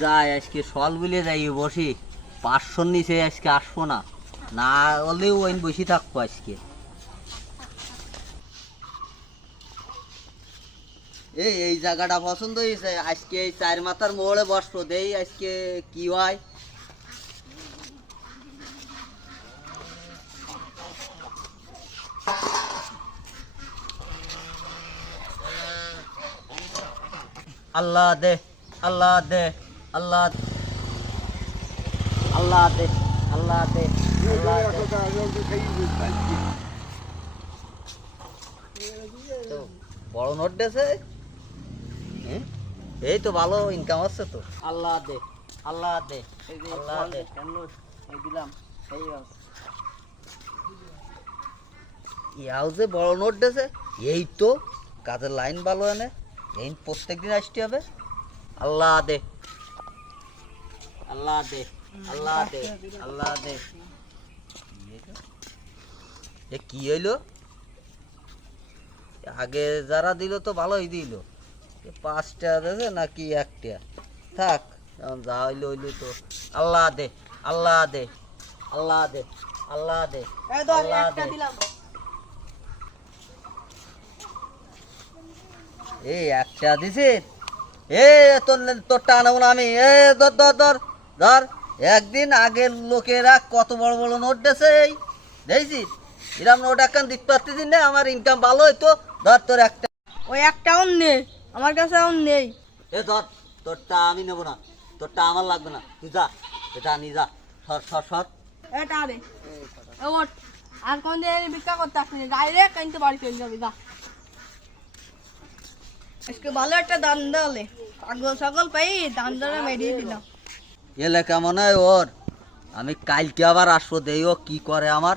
যাই আজকে সল বুলে যাই বসি 500 নিচে আজকে আসবো না, না হলেও ওই বসে থাকবো আজকে। এই জায়গাটা পছন্দ হয়েছে, আজকে এই 4 মাথার মোড়ে বসবো, দেই আজকে কি হয়। আল্লাহ দে, আল্লাহ দে, আল্লাহ, আল্লাহ দে, আল্লাহ দে, আল্লাহ দে। তো বড় নোট দেছে, এই তো ভালো ইনকাম আছে তো। আল্লাহ দে, আল্লাহ দে, আল্লাহ দে, দিলাম। ইয়াও যে বড় নোট দেছে, এই তো কাজের লাইন ভালো এনে, এই প্রত্যেকদিন আসতে হবে। আল্লাহ দে, আল্লাহ দে, আল্লাহ দে, আল্লাহ দে। এ কি হইলো? আগে যারা দিল তো ভালোই দিল, 5 টাকা দেছে নাকি 1 টাকা, থাক যা হইলো হইলো তো। আল্লাহ দে, আল্লাহ দে, আল্লাহ দে, আল্লাহ দে, আল্লাহ দে। এই 1 টাকা দিছি, এ তোর টানাবো না আমি। এ ধর ধর ধর ধর, একদিন আগের লোকেরা কত বড় বড় নোট দেছে, এই দেখছিস এরকম নোট একখান দিতে পারতেছিস না, আমার ইনকাম ভালো হইতো। ধর তোর একটা, ওই একটাও নেই আমার কাছে, এখন নেই। এ ধর তোরটা আমি নেবো না, তোরটা আমার লাগবে না, তুই যা, এটা নিয়ে যা, সর সর সর। এটা রে ওট, আর কোন দিন ভিক্ষা করতে আসবি না, ডাইরেক্ট কিনতে বাড়ি চলে যাবি। যা, আজকে ভালো একটা দান দেওয়ালে, ছাগল ছাগল পাই দান ধরে মেরিয়ে দিলাম। এলে কেমন হয় ওর, আমি কালকে আবার আসবো, দেই ও কি করে আমার।